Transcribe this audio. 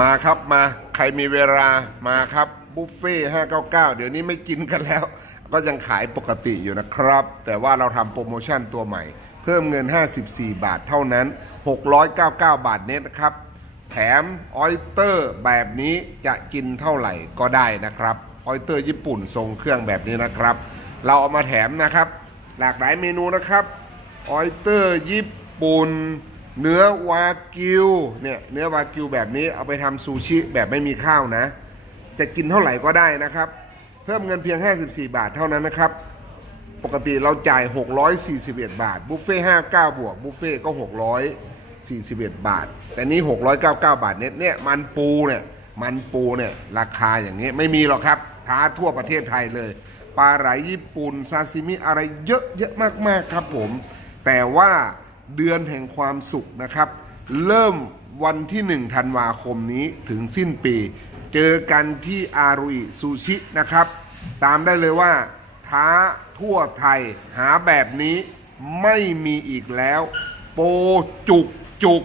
มาครับมาใครมีเวลามาครับบุฟเฟ่599 เดี๋ยวนี้ไม่กินกันแล้ว ก็ยังขายปกติอยู่นะครับ แต่ว่าเราทำโปรโมชั่นตัวใหม่ เพิ่มเงิน 54 บาทเท่านั้น 699 บาทเน็ตนะครับ แถมออยเตอร์แบบนี้จะกินเท่าไหร่ก็ได้นะครับออยเตอร์ญี่ปุ่นทรงเครื่องแบบนี้นะครับ เราเอามาแถมนะครับ หลากหลายเมนูนะครับออยเตอร์ญี่ปุ่น เนื้อวากิวเนี่ยเนื้อวากิวแบบนี้เอาไปทำซูชิแบบไม่มีข้าวนะ จะกินเท่าไหร่ก็ได้นะครับ เพิ่มเงินเพียง 54 บาทเท่านั้นนะครับ ปกติเราจ่าย 641 บาท บุฟเฟ่59 บวก บุฟเฟ่ก็ 641 บาท แต่นี้ 699 บาทเน็ตเนี่ยมันปูเนี่ยมันปูเนี่ยราคาอย่างนี้ไม่มีหรอกครับท้าทั่วประเทศไทยเลยปลาไหลญี่ปุ่นซาซิมิอะไรเยอะเยอะมากๆครับผม แต่ว่า เดือนแห่งความสุขนะครับ เริ่มวันที่ 1 ธันวาคมนี้ถึงสิ้นปี เจอกันที่อารุยิซูชินะครับ ตามได้เลยว่าท้าทั่วไทยหาแบบนี้ไม่มีอีกแล้ว โปจุกจุก